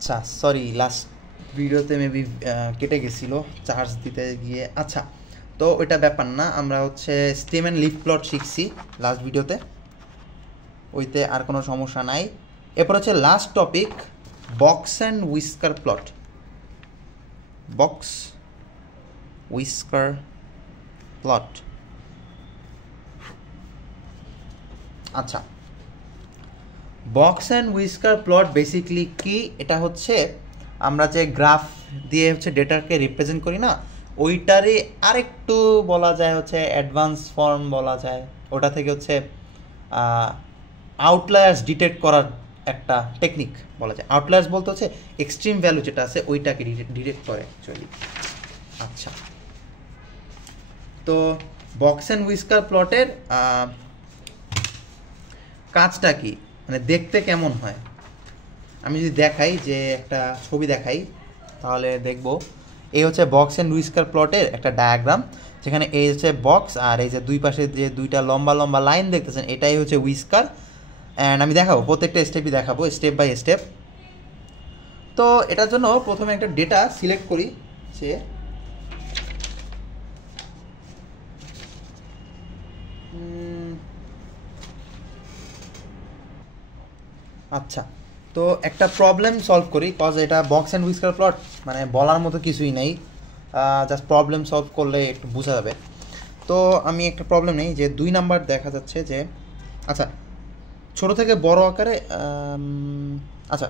আচ্ছা, sorry, last ভিডিওতে maybe কেটে গেছিলো চার্জ দিতে গিয়ে। আচ্ছা, তো ওইটা ব্যাপার না, আমরা হচ্ছে স্টেম অ্যান্ড লিফ প্লট শিখছি লাস্ট ভিডিওতে, ওইতে আর কোনো সমস্যা নাই। এরপর হচ্ছে last topic, box and whisker plot. Box whisker plot. আচ্ছা, box and whisker plot basically কি? এটা হচ্ছে আমরা যে গ্রাফ দিয়ে হচ্ছে ডেটাকে রিপ্রেজেন্ট করি না, ওইটারই আরেকটু বলা যায় হচ্ছে অ্যাডভান্স ফর্ম বলা যায়। ওটা থেকে হচ্ছে আউটলায়ার্স ডিটেক্ট করার একটা টেকনিক বলা যায়। আউটলায়ার্স বলতে হচ্ছে এক্সট্রিম ভ্যালু যেটা আছে ওইটাকে ডিটেক্ট করে অ্যাকচুয়ালি। আচ্ছা, তো বক্স অ্যান্ড উইস্কার প্লটের কাজটা কি, মানে দেখতে কেমন হয়? আমি যদি দেখাই, যে একটা ছবি দেখাই, তাহলে দেখব এই হচ্ছে বক্স অ্যান্ড উইস্কার প্লটের একটা ডায়াগ্রাম, যেখানে এই হচ্ছে বক্স আর এই যে দুই পাশে যে দুইটা লম্বা লম্বা লাইন দেখতেছেন এটাই হচ্ছে উইস্কার। অ্যান্ড আমি দেখাবো, প্রত্যেকটা স্টেপই দেখাবো স্টেপ বাই স্টেপ। তো এটার জন্য প্রথমে একটা ডেটা সিলেক্ট করি, যে আচ্ছা, তো একটা প্রবলেম সলভ করি, কজ এটা বক্স অ্যান্ড উইস্কার প্লট মানে বলার মতো কিছুই নেই, জাস্ট প্রবলেম সলভ করলে একটু বোঝা যাবে। তো আমি একটা প্রবলেম নেই, যে 2 নাম্বার দেখা যাচ্ছে যে, আচ্ছা ছোট থেকে বড় আকারে, আচ্ছা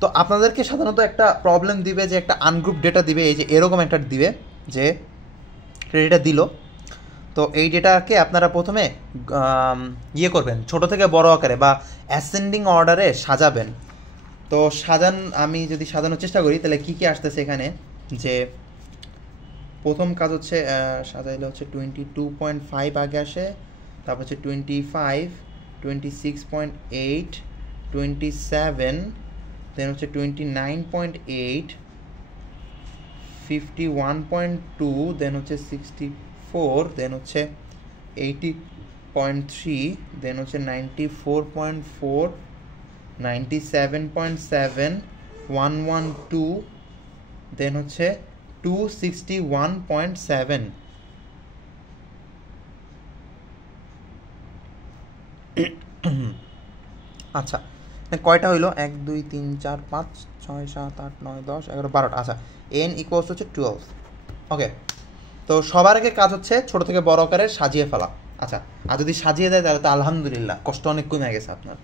তো আপনাদেরকে সাধারণত একটা প্রবলেম দিবে, যে একটা আনগ্রুপ ডেটা দিবে, এই যে এরকম একটা দিবে, যে ডেটা দিল। তো এই ডেটাকে আপনারা প্রথমে ইয়ে করবেন ছোট থেকে বড় আকারে বা অ্যাসেন্ডিং অর্ডারে সাজাবেন। তো আমি যদি সাজানোর চেষ্টা করি, তাহলে কী কী আসতেছে এখানে, যে প্রথম কাজ হচ্ছে সাজাইলে হচ্ছে 22.5 আগে আসে, তারপর হচ্ছে 25, 26.8, 27, দেন হচ্ছে 29.8, 51.2, দেন হচ্ছে 64, দেন হচ্ছে 80.3, দেন হচ্ছে 94.4, 97.7, 112, দেন হচ্ছে 261.7। আচ্ছা, কয়টা হইলো? 1 2 3 4 5 6 7 8 9 10 11 12টা। আচ্ছা, n ইকুয়ালস হচ্ছে 12। ওকে, তো সবার আগে কাজ হচ্ছে ছোট থেকে বড় আকারে সাজিয়ে ফেলা। আচ্ছা, আর যদি সাজিয়ে দেয় তাহলে তো আলহামদুলিল্লাহ, কষ্ট অনেক কমে গেছে আপনার।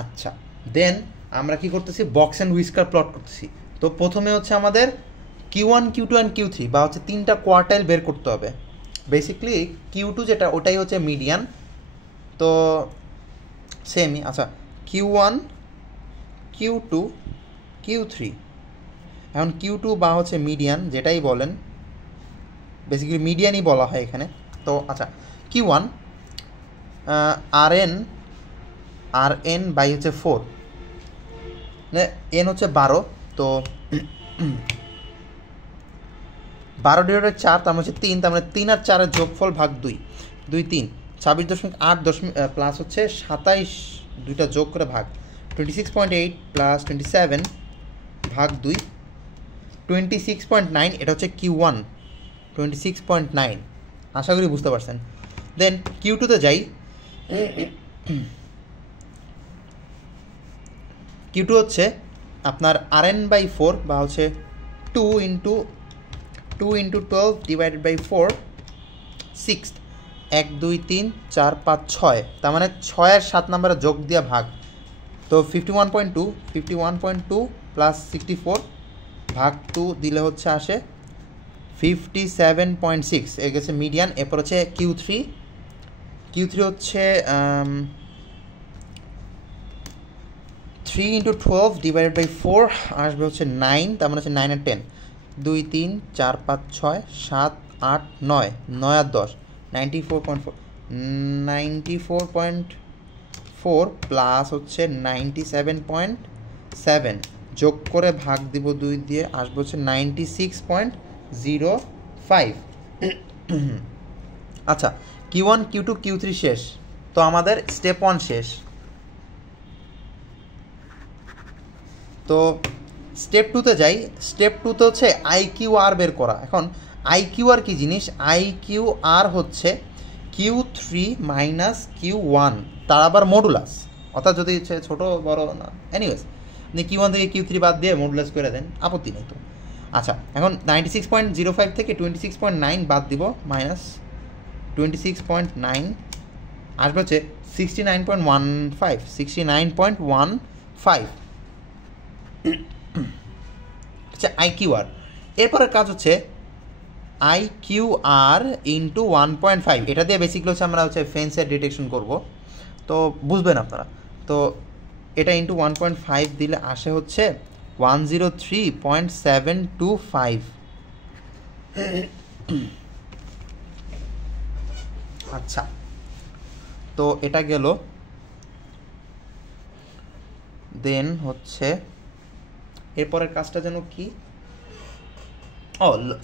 আচ্ছা, দেন আমরা কি করতেছি, বক্স অ্যান্ড উইস্কার প্লট করতেছি। তো প্রথমে হচ্ছে আমাদের Q1, Q2 অ্যান্ড Q3 বা হচ্ছে 3টা কোয়ার্টাইল বের করতে হবে। বেসিক্যালি Q2 যেটা, ওটাই হচ্ছে মিডিয়ান। তো সেমই। আচ্ছা, Q1, Q2, Q3, এখন Q2 বা হচ্ছে মিডিয়ান যেটাই বলেন, বেসিক্যালি মিডিয়ানই বলা হয় এখানে। তো আচ্ছা, Q1 RN বাই হচ্ছে 4, n হচ্ছে 12, তো 12 ডিভাইডেড 4, তার মানে হচ্ছে 3, তার মানে 3 আর 4-এর যোগফল ভাগ 2, 2 3, 26.8 প্লাস হচ্ছে 27, দুইটা যোগ করে ভাগ 26.8 প্লাস 27 ভাগ 2, 26.9, এটা হচ্ছে Q1, 26.9। আশা করি বুঝতে পারছেন। দেন Q2-তে যাই। Q2 হচ্ছে আপনার RN/4 বা হচ্ছে 2 ইন্টু 12 ডিভাইডেড বাই 4, 6, 1 2 3 4 5 6, তার মানে 6 আর 7 নাম্বারে যোগ দিয়ে ভাগ। তো 51.2 প্লাস 64 ভাগ 2 দিলে হচ্ছে আসে 57.6, এ গেছে মিডিয়ান। এরপর হচ্ছে Q3 হচ্ছে 3 ইন্টু 12 ডিভাইডেড বাই 4 আসবে হচ্ছে 9, তার মানে হচ্ছে 9 আর 10, 2 3 4 5 6 7 8 9, 9 আর 10, 94.4 প্লাস হচ্ছে 97.7 যোগ করে ভাগ দিব 2 দিয়ে, আসবে হচ্ছে 96.05। আচ্ছা, Q1, Q2, Q3 শেষ, তো আমাদের স্টেপ 1 শেষ। তো স্টেপ 2-তে যাই। স্টেপ 2-তে হচ্ছে IQR বের করা। এখন IQR কি জিনিস? IQR হচ্ছে Q3 মাইনাস Q1 তার আবার মডুলাস, অর্থাৎ যদি হচ্ছে ছোটো বড় না, এনিওয়েজ আপনি Q1 থেকে Q3 বাদ দিয়ে মডুলাস করে দেন, আপত্তি নেই তো। আচ্ছা, এখন 96.05 থেকে 26.9 বাদ দিব, মাইনাস 26.9 আসবে হচ্ছে 69.15, 69.15 হচ্ছে IQR। এরপরের কাজ হচ্ছে IQR ইন্টু 1.5, এটা দিয়ে বেসিক্যালি হচ্ছে আমরা হচ্ছে ফেন্সের ডিটেকশন করব, তো বুঝবেন আপনারা। তো এটা ইন্টু 1.5 দিলে আসে হচ্ছে 103.725। আচ্ছা, তো এটা গেল। দেন হচ্ছে এরপরের কাজটা যেন কি,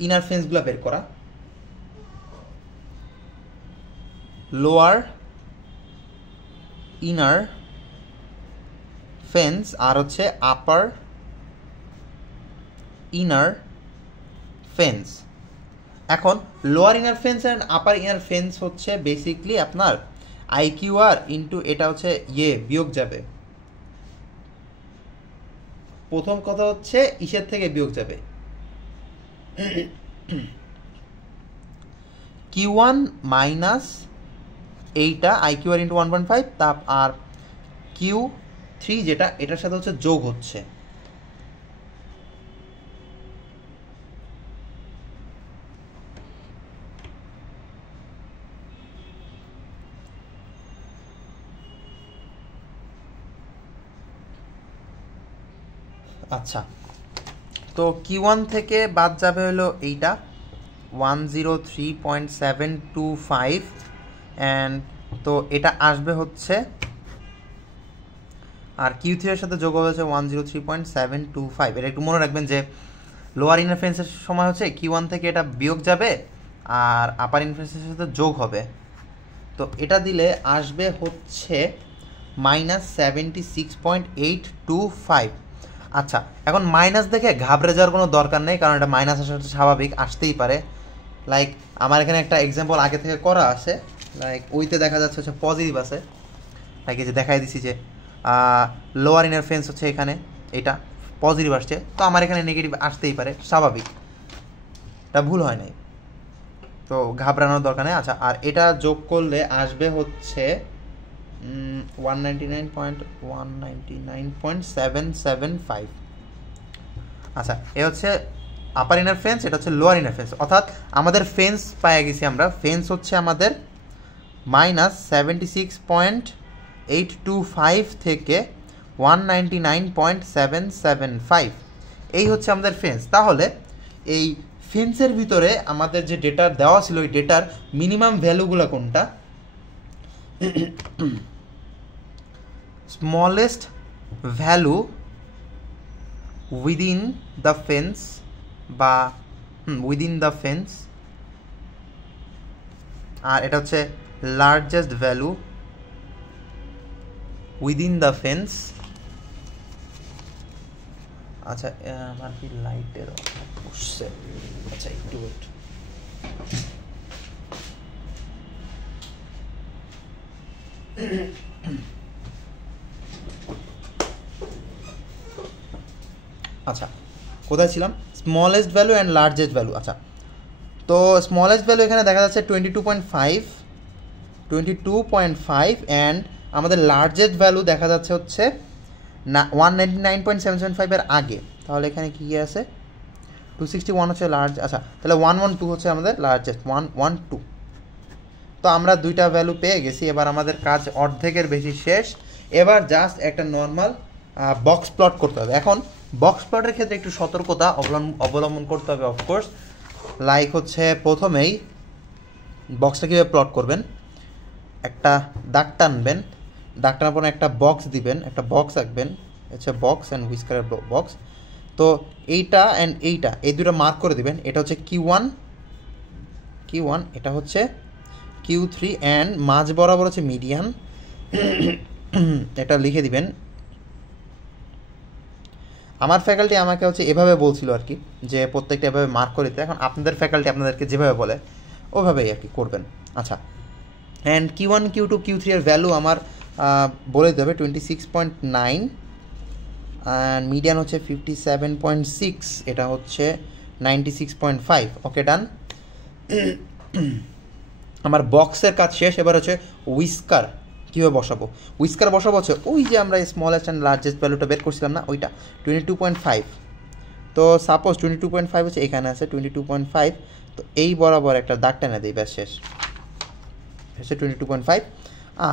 ইনার ফেন্সগুলো বের করা। লোয়ার ইনার ফেন্স আর হচ্ছে আপার ইনার ফেন্স। এখন lower inner fence and upper inner fence হচ্ছে বেসিকলি আপনার IQR ইন্টু এটা হচ্ছে বিয়োগ যাবে। প্রথম কথা হচ্ছে ইসের থেকে বিয়োগ যাবে, Q1 মাইনাস এইটা IQR ইন্টু 1.5 আর Q3 যেটা এটার সাথে হচ্ছে যোগ হচ্ছে। আচ্ছা, তো Q1 থেকে বাদ যাবে হলো এইটা 103.725 অ্যান্ড তো এটা আসবে হচ্ছে, আর Q3 এর সাথে যোগ হয়েছে 103.725। এটা একটু মনে রাখবেন যে লোয়ার ইনফারেন্সের সময় হচ্ছে Q1 থেকে এটা বিয়োগ যাবে আর আপার ইনফারেন্সের সাথে যোগ হবে। তো এটা দিলে আসবে হচ্ছে -76.825। আচ্ছা, এখন মাইনাস দেখে ঘাবড়ে যাওয়ার কোনো দরকার নেই, কারণ এটা মাইনাস আসাটা স্বাভাবিক, আসতেই পারে। লাইক আমার এখানে একটা এক্সাম্পল আগে থেকে করা আছে, লাইক ওইতে দেখা যাচ্ছে হচ্ছে পজিটিভ আছে, লাইক এই যে দেখাই দিছি যে লোয়ার ইনার ফেন্স হচ্ছে এখানে এটা পজিটিভ আসছে, তো আমার এখানে নেগেটিভ আসতেই পারে, স্বাভাবিক, এটা ভুল হয় নাই, তো ঘাবড়ানোর দরকার নেই। আচ্ছা, আর এটা যোগ করলে আসবে হচ্ছে 199.775। আচ্ছা, এ হচ্ছে আপার ইনার ফেন্স, এটা হচ্ছে লোয়ার ইনার ফেন্স, অর্থাৎ আমাদের ফেন্স পায়ে গেছি আমরা। ফেন্স হচ্ছে আমাদের -76.825 থেকে 199.775, এই হচ্ছে আমাদের ফেন্স। তাহলে এই ফেন্সের ভিতরে আমাদের যে ডেটা দেওয়া ছিল, ওই ডেটার মিনিমাম ভ্যালুগুলো কোনটা? Smallest value within the fence বা উইদিন দ্য ফেন্স, আর এটা হচ্ছে largest value within the fence. আচ্ছা, আমার কি লাইটের বসছে? আচ্ছা, একটু ওয়েট। আচ্ছা, কোথায় ছিলাম? Smallest value and largest value. আচ্ছা, তো স্মলেস্ট ভ্যালু এখানে দেখা যাচ্ছে 22.5 অ্যান্ড আমাদের লার্জেস্ট ভ্যালু দেখা যাচ্ছে হচ্ছে 199.775 এর আগে। তাহলে এখানে কী আছে? 261 হচ্ছে লার্জ। আচ্ছা, তাহলে 112 হচ্ছে আমাদের লার্জেস্ট, 112। তো আমরা দুইটা ভ্যালু পেয়ে গেছি। এবার আমাদের কাজ অর্ধেকের বেশি শেষ। এবার জাস্ট একটা নর্মাল বক্স প্লট করতে হবে। এখন বক্স প্লটের ক্ষেত্রে একটু সতর্কতা অবলম্বন করতে হবে অফকোর্স। লাইক হচ্ছে প্রথমেই বক্সটা কীভাবে প্লট করবেন, একটা দাগ টানবেন, দাগ টানার পর একটা বক্স দিবেন, একটা বক্স আঁকবেন, হচ্ছে বক্স অ্যান্ড হুইস্কারের বক্স। তো এইটা অ্যান্ড এইটা, এই দুটো মার্ক করে দিবেন। এটা হচ্ছে Q1, এটা হচ্ছে Q3 অ্যান্ড মাঝ বরাবর হচ্ছে মিডিয়ান, এটা লিখে দিবেন। আমার ফ্যাকাল্টি আমাকে হচ্ছে এভাবে বলছিল আর কি, যে প্রত্যেকটা এভাবে মার্ক করে দিতে। এখন আপনাদের ফ্যাকাল্টি আপনাদেরকে যেভাবে বলে ওইভাবেই আর কি করবেন। আচ্ছা, অ্যান্ড Q1 Q2 Q3 এর ভ্যালু আমার বলে দিতে হবে 26.9, অ্যান্ড মিডিয়ান হচ্ছে 57.6, এটা হচ্ছে 96.5। ওকে, ডান। আমার বক্সের কাজ শেষ। এবার হচ্ছে উইস্কার কীভাবে বসাবো। উইস্কার বসাবো হচ্ছে ওই যে আমরা স্মলেস্ট অ্যান্ড লার্জেস্ট ভ্যালুটা বের করছিলাম না, ওইটা 22.5। তো সাপোজ 22.5 হচ্ছে এখানে আছে 22.5, তো এই বরাবর একটা দাগ টেনে দিই, ব্যাস শেষ হচ্ছে 22.5।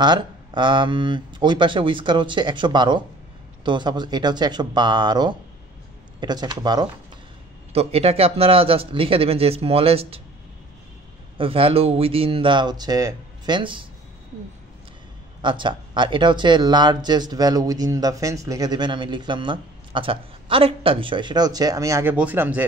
আর ওই পাশে উইস্কার হচ্ছে 112, তো সাপোজ এটা হচ্ছে 112, এটা হচ্ছে 112। তো এটাকে আপনারা জাস্ট লিখে দেবেন যে স্মলেস্ট ভ্যালু উইদিন দ্য হচ্ছে ফেন্স। আচ্ছা, আর এটা হচ্ছে largest value within the fence লিখে দেবেন, আমি লিখলাম না। আচ্ছা, আরেকটা বিষয় সেটা হচ্ছে আমি আগে বলছিলাম যে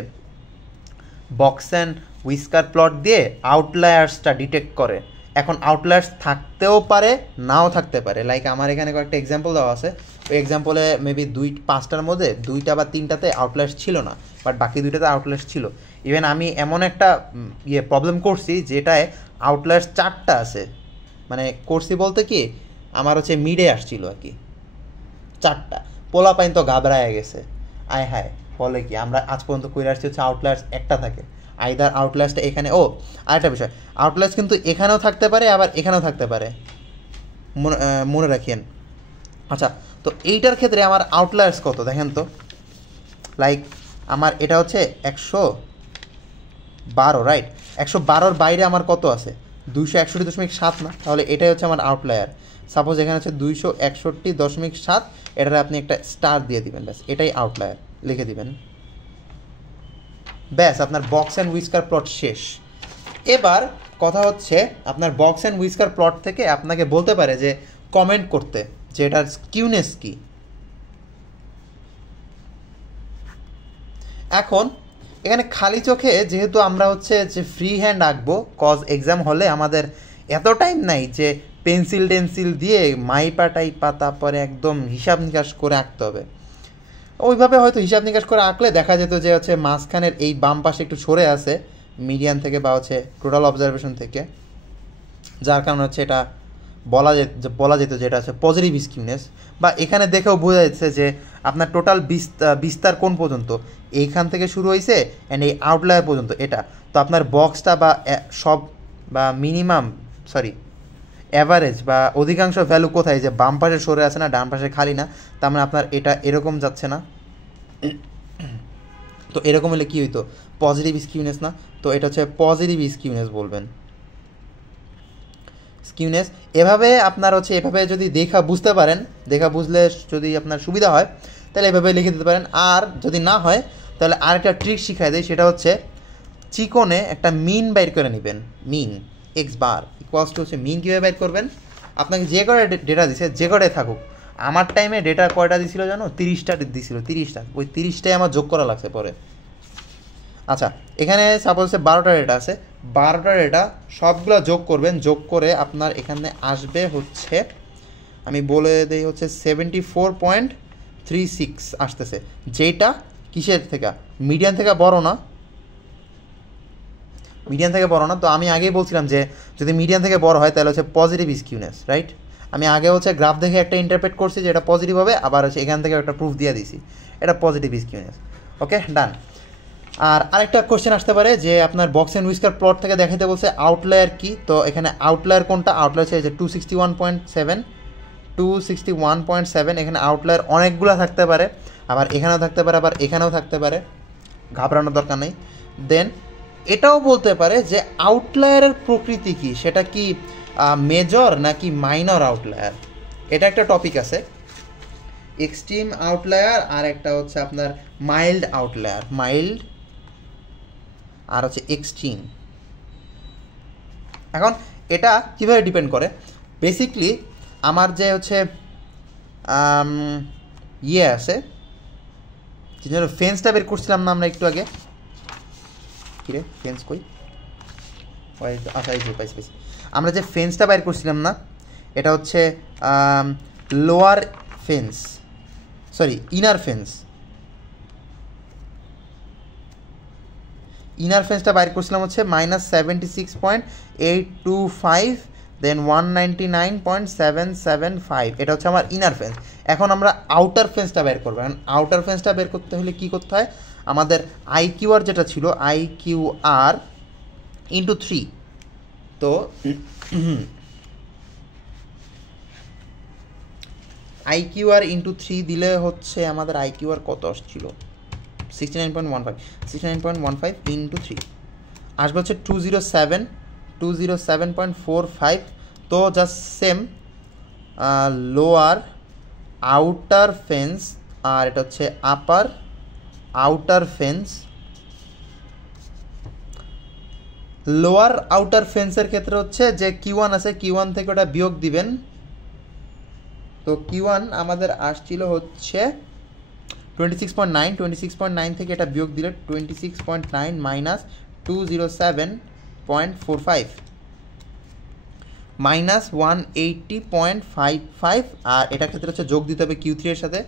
বক্স অ্যান্ড উইস্কার প্লট দিয়ে আউটলায়ার্সটা ডিটেক্ট করে। এখন আউটলায়ার্স থাকতেও পারে নাও থাকতে পারে, লাইক আমার এখানে কয়েকটা এক্সাম্পল দেওয়া আছে। ওই এক্সাম্পলে মেবি 5টার মধ্যে 2টা বা 3টাতে আউটলায়ার্স ছিল না, বাট বাকি 2টাতে আউটলায়ার্স ছিল। ইভেন আমি এমন একটা প্রবলেম করছি যেটায় আউটলায়ার্স 4টা আছে, মানে করছি বলতে কি আমার হচ্ছে মিডে আসছিল আর কি 4টা। পোলাপাইন তো ঘাবড়ায় গেছে, আয় হায় বলে কি আমরা আজ পর্যন্ত করে আসছি হচ্ছে আউটলায়ার্স একটা থাকে, আইদার আউটলায়ার্সটা এখানে। ও আরেকটা বিষয়, আউটলায়ার্স কিন্তু এখানেও থাকতে পারে আবার এখানেও থাকতে পারে, মনে রাখেন। আচ্ছা, তো এইটার ক্ষেত্রে আমার আউটলায়ার্স কত দেখেন তো, লাইক আমার এটা হচ্ছে 112, রাইট? 112-র বাইরে আমার কত আছে 261.7 না, তাহলে এটাই হচ্ছে আমার আউটলায়ার। সাপোজ এখানে হচ্ছে 261.7, এটারে আপনি একটা স্টার দিয়ে দিবেন, ব্যাস এটাই আউটলায়ার লিখে দিবেন, ব্যাস আপনার বক্স অ্যান্ড উইস্কার প্লট শেষ। এবার কথা হচ্ছে আপনার বক্স অ্যান্ড উইস্কার প্লট থেকে আপনাকে বলতে পারে যে কমেন্ট করতে যে এটার স্কিউনেস কি। এখন এখানে খালি চোখে যেহেতু আমরা হচ্ছে যে ফ্রি হ্যান্ড আঁকবো, কজ এক্সাম হলে আমাদের এত টাইম নাই যে পেন্সিল টেন্সিল দিয়ে মাইপা টাইপা তারপরে একদম হিসাব নিকাশ করে আঁকতে হবে। ওইভাবে হয়তো হিসাব নিকাশ করে আঁকলে দেখা যেত যে হচ্ছে মাঝখানের এই বাম পাশে একটু সরে আছে মিডিয়ান থেকে বা হচ্ছে টোটাল অবজারভেশন থেকে, যার কারণে হচ্ছে এটা বলা যেত যে এটা হচ্ছে পজিটিভ স্কিউনেস। বা এখানে দেখেও বোঝা যাচ্ছে যে আপনার টোটাল বিস্তার কোন পর্যন্ত, এইখান থেকে শুরু হয়েছে অ্যান্ড এই আউটলায়ার পর্যন্ত এটা। তো আপনার বক্সটা বা সব বা মিনিমাম অ্যাভারেজ বা অধিকাংশ ভ্যালু কোথায়, যে বাম পাশে সরে আছে না ডান পাশে খালি না, তার মানে আপনার এটা এরকম যাচ্ছে না। তো এরকম হলে কী হইতো, পজিটিভ স্কিউনেস না? তো এটা হচ্ছে পজিটিভ স্কিউনেস বলবেন, স্কিউনেস। এভাবে আপনার হচ্ছে এভাবে যদি বুঝতে পারেন, বুঝলে যদি আপনার সুবিধা হয় তাহলে এভাবে লিখে দিতে পারেন। আর যদি না হয় তাহলে আরেকটা ট্রিক শিখাই দেয়, সেটা হচ্ছে চিকনে একটা মিন বাইর করে নেবেন। মিন এক্স বার ইকুয়ালস টু হচ্ছে মিন কীভাবে বাইর করবেন, আপনাকে যে কটা ডেটা দিছে যে কটাই থাকুক, আমার টাইমে ডেটা কয়টা দিছিল জানো, 30টা দিছিল, 30টা। ওই 30টাই আমার যোগ করা লাগছে পরে। আচ্ছা, এখানে সাপোজ 12টা ডেটা আছে, 12টা ডেটা সবগুলো যোগ করবেন, যোগ করে আপনার এখানে আসবে হচ্ছে আমি বলে দিই হচ্ছে 74.36 আসতেছে, যেটা কিসের থেকে, মিডিয়ান থেকে বড় না, মিডিয়ান থেকে বড় না। তো আমি আগেই বলছিলাম যে যদি মিডিয়ান থেকে বড় হয় তাহলে হচ্ছে পজিটিভ স্কিউনেস, রাইট? আমি আগে হচ্ছে গ্রাফ দেখে একটা ইন্টারপ্রেট করছি যে এটা পজিটিভ হবে, আবার হচ্ছে এখান থেকে একটা প্রুফ দিয়ে দিছি এটা পজিটিভ স্কিউনেস। ওকে, ডান। আর আরেকটা কোশ্চেন আসতে পারে যে আপনার বক্স অ্যান্ড উইস্কার প্লট থেকে দেখাতে বলছে আউটলায়ার কি। তো এখানে আউটলায়ার কোনটা, আউটলায়ার হচ্ছে 261.7, এখানে আউটলায়ার অনেকগুলো থাকতে পারে, আবার এখানেও থাকতে পারে, আবার এখানেও থাকতে পারে, ঘাবড়ানোর দরকার নেই। দেন এটাও বলতে পারে যে আউটলায়ারের প্রকৃতি কি, সেটা কি মেজর নাকি মাইনর আউটলায়ার, এটা একটা টপিক আছে। এক্সট্রিম আউটলায়ার আর একটা হচ্ছে আপনার মাইল্ড আউটলায়ার, মাইল্ড আর হচ্ছে এক্সট্রিম। এখন এটা কীভাবে ডিপেন্ড করে, বেসিকলি আমার যে হচ্ছে আছে কি যেন ফেন্সটা বের করছিলাম না আমরা একটু আগে, কিরে ফেন্স কই, আচ্ছা এই পাইছি, আমরা যে ফেন্সটা বের করছিলাম না, এটা হচ্ছে lower fence, inner fence, inner ফেন্সটা বাইর করছিলাম হচ্ছে -76.825, দেন 199.775, এটা হচ্ছে আমার ইনার ফেন্স। এখন আমরা আউটার ফেন্সটা বের করবো। এখন আউটার ফেন্সটা বের করতে হলে কী করতে হয়, আমাদের IQR যেটা ছিল IQR ইন্টু 3, তো IQR ইন্টু 3 দিলে হচ্ছে আমাদের IQR কত আসছিল, 69.15 ইন্টু 3 আসবে হচ্ছে 207.45। তো just same lower outer fence আর এটা হচ্ছে upper outer fence. Lower outer ফেন্সের ক্ষেত্রে হচ্ছে যে Q1 আছে, Q1 থেকে ওটা বিয়োগ দিবেন। তো Q1 আমাদের আসছিল হচ্ছে 26.9 থেকে এটা বিয়োগ দিলে 26.9 মাইনাস 207.45 মাইনাস 180.55, আর এটার ক্ষেত্রে হচ্ছে যোগ দিতে হবে Q3 এর সাথে,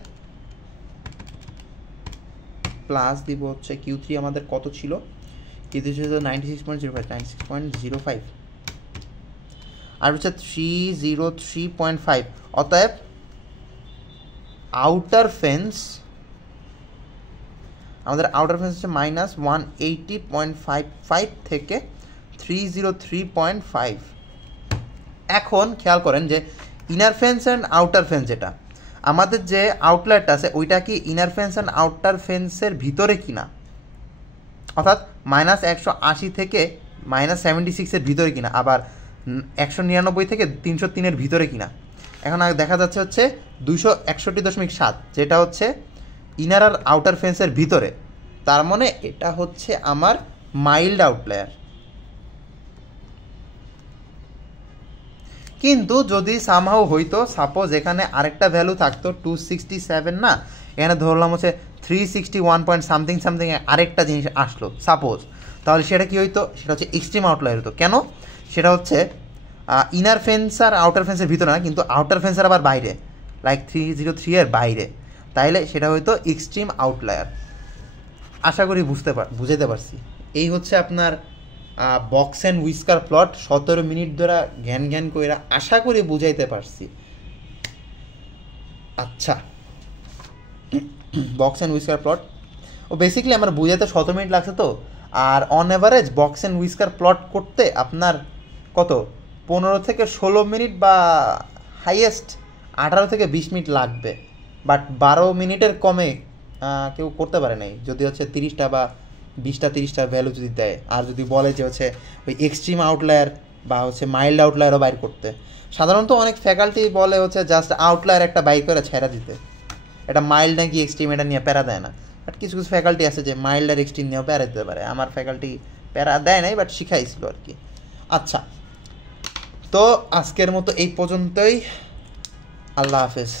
প্লাস দিব হচ্ছে Q3 আমাদের কত ছিল, Q3 ছিল 96.05 আর হচ্ছে 303.5। অতএব আউটার ফেন্স, আমাদের আউটার ফেন্স হচ্ছে -180.55 থেকে 303.5। এখন খেয়াল করেন যে inner fence and outer fence, যেটা আমাদের যে আউটলাইটটা আছে ওইটা কি ইনার ফেন্স অ্যান্ড আউটার ফেন্সের ভিতরে কিনা, অর্থাৎ -180 থেকে -76 ভিতরে কিনা, আবার 199 থেকে 303 ভিতরে কিনা। এখন দেখা যাচ্ছে হচ্ছে 261.7, যেটা হচ্ছে ইনার আর আউটার ফেন্সের ভিতরে, তার মানে এটা হচ্ছে আমার মাইল্ড আউটলায়ার। কিন্তু যদি সামহাউ হইতো, সাপোজ এখানে আরেকটা ভ্যালু থাকতো 267 না, এখানে ধরলাম হচ্ছে 361 পয়েন্ট সামথিং আরেকটা জিনিস আসলো সাপোজ, তাহলে সেটা কি হইতো, সেটা হচ্ছে এক্সট্রিম আউটলায়ার হতো। কেন, সেটা হচ্ছে ইনার ফেন্স আর আউটার ফেন্সের ভিতরে না, কিন্তু আউটার ফেন্সের আবার বাইরে, লাইক 303 এর বাইরে, তাইলে সেটা হয়তো এক্সট্রিম আউটলায়ার। আশা করি বুঝাইতে পারছি। এই হচ্ছে আপনার box and whisker plot. 17 minute ধরে জ্ঞান কইরা আশা করি বুঝাইতে পারছি। আচ্ছা, বক্স অ্যান্ড হুইস্কার প্লট ও বেসিক্যালি আমার বুঝাইতে 17 মিনিট লাগছে। তো আর on average box and whisker plot করতে আপনার কত 15 থেকে 16 মিনিট বা হাইয়েস্ট 18 থেকে 20 মিনিট লাগবে, বাট 12 মিনিটের কমে কেউ করতে পারে নাই, যদি হচ্ছে 30টা বা 20টা 30টা ভ্যালু যদি দেয়, আর যদি বলে যে হচ্ছে ওই এক্সট্রিম আউটলায়ার বা হচ্ছে মাইল্ড আউটলায়ারও বাইর করতে। সাধারণত অনেক ফ্যাকাল্টি বলে হচ্ছে জাস্ট আউটলায়ার একটা বাইর করে ছেড়ে দিতে, এটা মাইল্ড নাকি এক্সট্রিম এটা নিয়ে প্যারা দেয় না। বাট কিছু কিছু ফ্যাকাল্টি আছে যে মাইল্ড আর এক্সট্রিম নিয়েও প্যারা দিতে পারে। আমার ফ্যাকাল্টি প্যারা দেয় নাই, বাট শিখাইছিল আর কি। আচ্ছা, তো আজকের মতো এই পর্যন্তই। আল্লাহ হাফেজ।